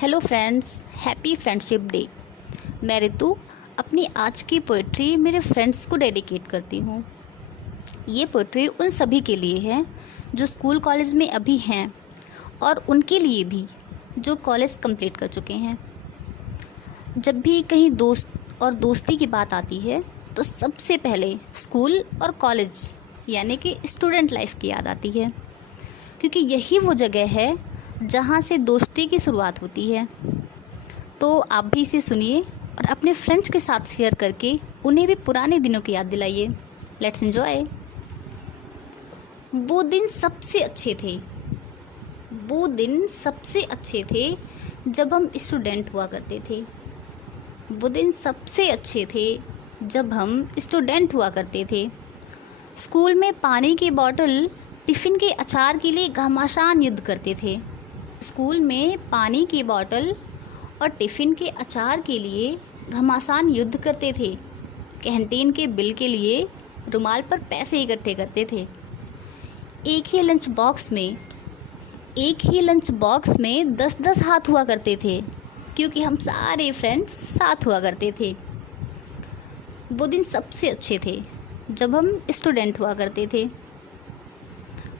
Hello friends, happy friendship day. मैं ऋतु अपनी आज की पोइट्री मेरे फ्रेंड्स को डेडिकेट करती हूँ। ये पोइट्री उन सभी के लिए है जो स्कूल कॉलेज में अभी हैं और उनके लिए भी जो कॉलेज कंप्लीट कर चुके हैं। जब भी कहीं दोस्त और दोस्ती की बात आती है तो सबसे पहले स्कूल और कॉलेज यानी कि स्टूडेंट लाइफ की याद आती है, क्योंकि यही वो जगह है जहाँ से दोस्ती की शुरुआत होती है। तो आप भी इसे सुनिए और अपने फ्रेंड्स के साथ शेयर करके उन्हें भी पुराने दिनों की याद दिलाइए। Let's enjoy. वो दिन सबसे अच्छे थे, वो दिन सबसे अच्छे थे जब हम स्टूडेंट हुआ करते थे। वो दिन सबसे अच्छे थे जब हम स्टूडेंट हुआ करते थे। स्कूल में पानी की बोतल, टिफ़िन के अचार के लिए घमासान युद्ध करते थे। स्कूल में पानी की बोतल और टिफ़िन के अचार के लिए घमासान युद्ध करते थे। कैंटीन के बिल के लिए रुमाल पर पैसे इकट्ठे करते थे। एक ही लंच बॉक्स में 10-10 हाथ हुआ करते थे, क्योंकि हम सारे फ्रेंड्स साथ हुआ करते थे। वो दिन सबसे अच्छे थे जब हम स्टूडेंट हुआ करते थे।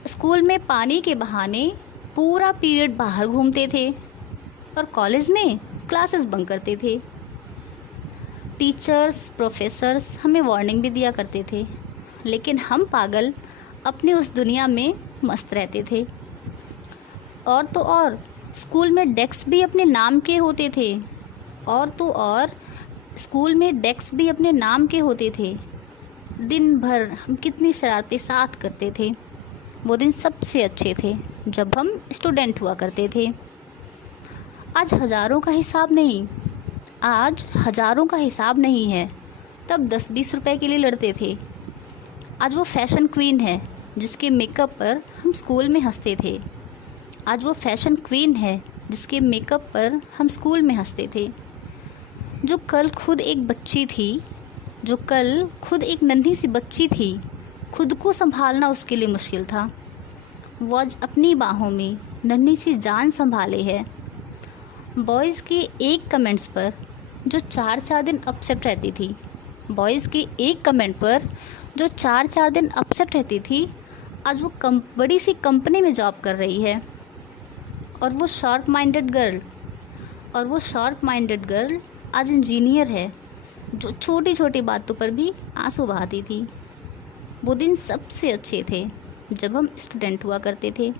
स्कूल में पानी के बहाने पूरा पीरियड बाहर घूमते थे और कॉलेज में क्लासेस बंक करते थे। टीचर्स, प्रोफेसर्स हमें वार्निंग भी दिया करते थे, लेकिन हम पागल अपने उस दुनिया में मस्त रहते थे। और तो और स्कूल में डेस्क भी अपने नाम के होते थे। स्कूल में डेस्क भी अपने नाम के होते थे। दिन भर हम कितनी शरारतें साथ करते थे। वो दिन सबसे अच्छे थे जब हम स्टूडेंट हुआ करते थे। आज हज़ारों का हिसाब नहीं है, तब 10-20 रुपए के लिए लड़ते थे। आज वो फैशन क्वीन है जिसके मेकअप पर हम स्कूल में हंसते थे। जो कल खुद एक नन्ही सी बच्ची थी, खुद को संभालना उसके लिए मुश्किल था, वो आज अपनी बाहों में नन्ही सी जान संभाले है। बॉयज़ के एक कमेंट्स पर जो 4-4 दिन अपसेट रहती थी, आज वो बड़ी सी कंपनी में जॉब कर रही है। और वो शार्प माइंडेड गर्ल आज इंजीनियर है, जो छोटी छोटी बातों पर भी आंसू बहाती थी। वो दिन सबसे अच्छे थे जब हम स्टूडेंट हुआ करते थे।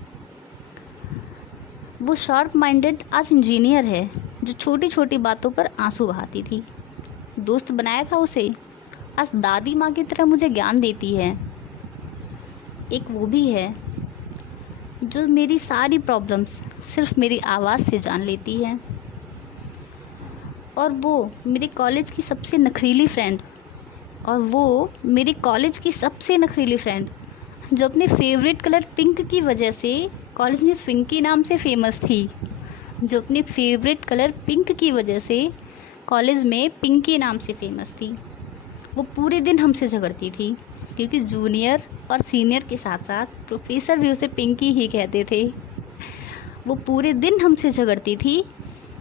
वो शार्प माइंडेड आज इंजीनियर है, जो छोटी छोटी बातों पर आंसू बहाती थी। दोस्त बनाया था उसे, आज दादी माँ की तरह मुझे ज्ञान देती है। एक वो भी है जो मेरी सारी प्रॉब्लम्स सिर्फ मेरी आवाज़ से जान लेती है। और वो मेरे कॉलेज की सबसे नखरीली फ्रेंड, जो अपने फेवरेट कलर पिंक की वजह से कॉलेज में पिंकी नाम से फेमस थी। वो पूरे दिन हमसे झगड़ती थी, क्योंकि जूनियर और सीनियर के साथ साथ प्रोफेसर भी उसे पिंकी ही कहते थे। वो पूरे दिन हमसे झगड़ती थी,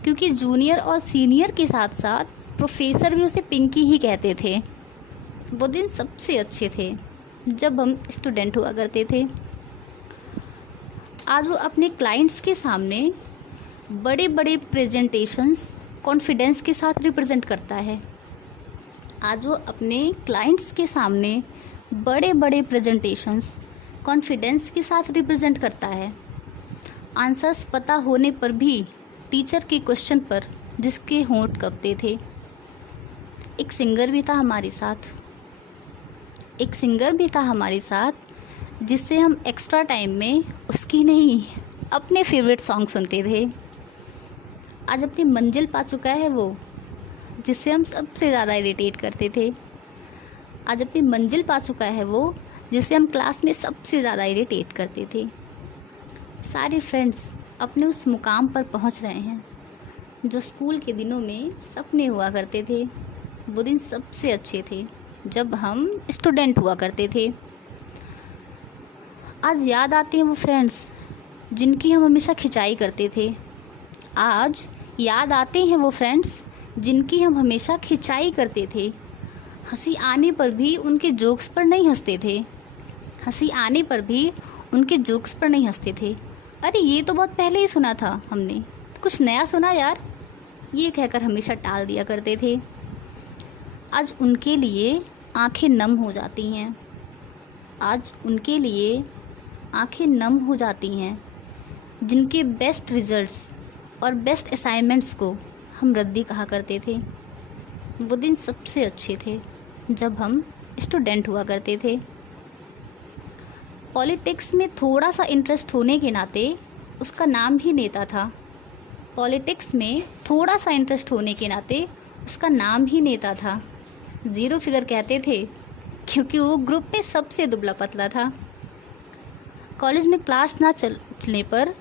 क्योंकि जूनियर और सीनियर के साथ साथ प्रोफेसर भी उसे पिंकी ही कहते थे। वो दिन सबसे अच्छे थे जब हम स्टूडेंट हुआ करते थे। आज वो अपने क्लाइंट्स के सामने बड़े बड़े प्रेजेंटेशंस कॉन्फिडेंस के साथ रिप्रेजेंट करता है। आंसर्स पता होने पर भी टीचर के क्वेश्चन पर जिसके होंठ कांपते थे। एक सिंगर भी था हमारे साथ, जिससे हम एक्स्ट्रा टाइम में उसकी नहीं अपने फेवरेट सॉन्ग सुनते थे। आज अपनी मंजिल पा चुका है वो, जिससे हम सबसे ज़्यादा इरिटेट करते थे। जिससे हम क्लास में सबसे ज़्यादा इरिटेट करते थे। सारे फ्रेंड्स अपने उस मुकाम पर पहुंच रहे हैं जो स्कूल के दिनों में सपने हुआ करते थे। वो दिन सबसे अच्छे थे जब हम स्टूडेंट हुआ करते थे। आज याद आते हैं वो फ्रेंड्स जिनकी हम हमेशा खिंचाई करते थे। आज याद आते हैं वो फ्रेंड्स जिनकी हम हमेशा खिंचाई करते थे। हंसी आने पर भी उनके जोक्स पर नहीं हंसते थे। हंसी आने पर भी उनके जोक्स पर नहीं हंसते थे। अरे ये तो बहुत पहले ही सुना था हमने, कुछ नया सुना यार, ये कहकर हमेशा टाल दिया करते थे। आज उनके लिए आंखें नम हो जाती हैं। आज उनके लिए आंखें नम हो जाती हैं जिनके बेस्ट रिजल्ट्स और बेस्ट असाइनमेंट्स को हम रद्दी कहा करते थे। वो दिन सबसे अच्छे थे जब हम स्टूडेंट हुआ करते थे। पॉलिटिक्स में थोड़ा सा इंटरेस्ट होने के नाते उसका नाम ही नेता था। पॉलिटिक्स में थोड़ा सा इंटरेस्ट होने के नाते उसका नाम ही नेता था। 0 फिगर कहते थे क्योंकि वो ग्रुप में सबसे दुबला पतला था। कॉलेज में क्लास ना चलने पर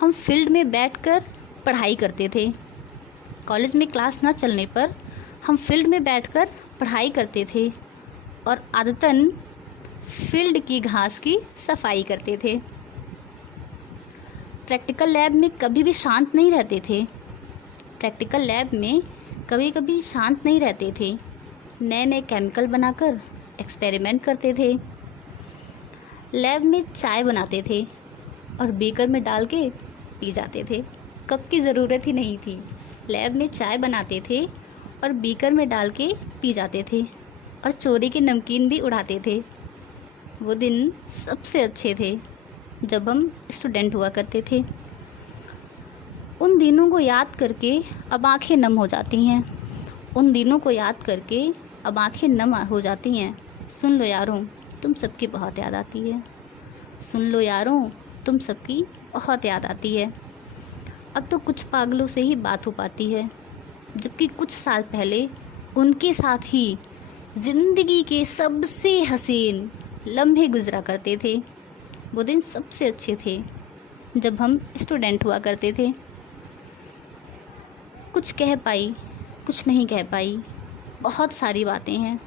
हम फील्ड में बैठकर पढ़ाई करते थे। कॉलेज में क्लास ना चलने पर हम फील्ड में बैठकर पढ़ाई करते थे और आदतन फील्ड की घास की सफाई करते थे। प्रैक्टिकल लैब में कभी भी शांत नहीं रहते थे। प्रैक्टिकल लैब में कभी कभी शांत नहीं रहते थे। नए नए केमिकल बनाकर एक्सपेरिमेंट करते थे। लैब में चाय बनाते थे और बीकर में डाल के पी जाते थे। कप की ज़रूरत ही नहीं थी। लैब में चाय बनाते थे और बीकर में डाल के पी जाते थे और चोरी के नमकीन भी उड़ाते थे। वो दिन सबसे अच्छे थे जब हम स्टूडेंट हुआ करते थे। उन दिनों को याद करके अब आंखें नम हो जाती हैं। उन दिनों को याद करके अब आंखें नम हो जाती हैं। सुन लो यारों, तुम सबकी बहुत याद आती है। सुन लो यारों, तुम सबकी बहुत याद आती है। अब तो कुछ पागलों से ही बात हो पाती है, जबकि कुछ साल पहले उनके साथ ही ज़िंदगी के सबसे हसीन लम्हे गुजरा करते थे। वो दिन सबसे अच्छे थे जब हम स्टूडेंट हुआ करते थे। कुछ कह पाई, कुछ नहीं कह पाई, बहुत सारी बातें हैं।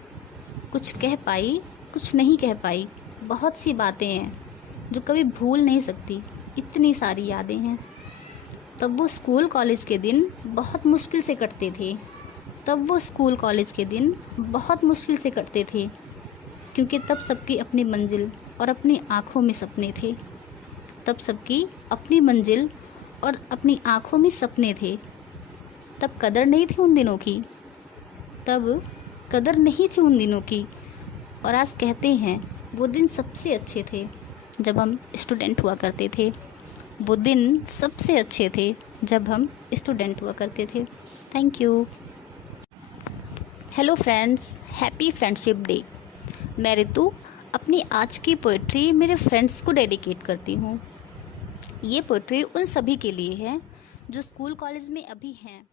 कुछ कह पाई, कुछ नहीं कह पाई, बहुत सी बातें हैं जो कभी भूल नहीं सकती। इतनी सारी यादें हैं। तब वो स्कूल कॉलेज के दिन बहुत मुश्किल से कटते थे। तब वो स्कूल कॉलेज के दिन बहुत मुश्किल से कटते थे, क्योंकि तब सबकी अपनी मंजिल और अपनी आँखों में सपने थे। तब सबकी अपनी मंजिल और अपनी आँखों में सपने थे। तब कदर नहीं थी उन दिनों की। तब कदर नहीं थी उन दिनों की। और आज कहते हैं वो दिन सबसे अच्छे थे जब हम स्टूडेंट हुआ करते थे। वो दिन सबसे अच्छे थे जब हम स्टूडेंट हुआ करते थे। Thank you. Hello friends, happy friendship day. मैं ऋतु अपनी आज की पोइट्री मेरे फ्रेंड्स को डेडिकेट करती हूँ। ये पोइट्री उन सभी के लिए है जो स्कूल कॉलेज में अभी हैं।